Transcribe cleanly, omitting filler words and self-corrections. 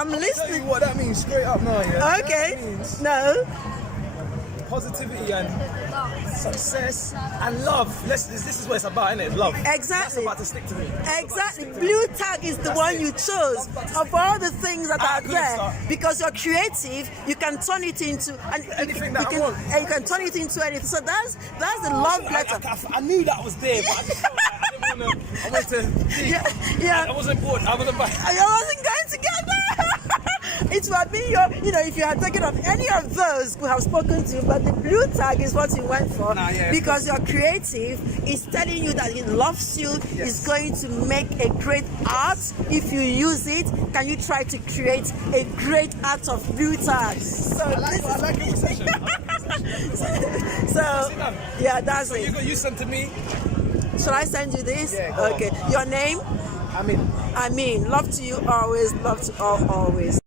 I'm Tell listening. you what that means straight up now, yeah? Okay. That means No. positivity and success and love. This is what it's about, isn't it? Love. That's Exactly. about to stick to me. Exactly. Blue Tack is the one you chose of all the things that are there, because you're creative. You can turn it into Anything that I want. and you can turn it into anything. So that's the love letter. I knew that was there, but I just felt like I didn't want to. I wanted to. Yeah. I wasn't bored. I wasn't. I wasn't going together. It would have been if you had taken up any of those, we have spoken to you, but the blue tag is what you went for, because you're creative. It's telling you that it loves you. Yes. It's going to make a great art if you use it. Can you try to create a great art of blue tag? So I like your session. Yeah, that's it. You send to me. Shall I send you this? Yeah, go okay. on. Your name? I mean. Love to you always. Love to all always.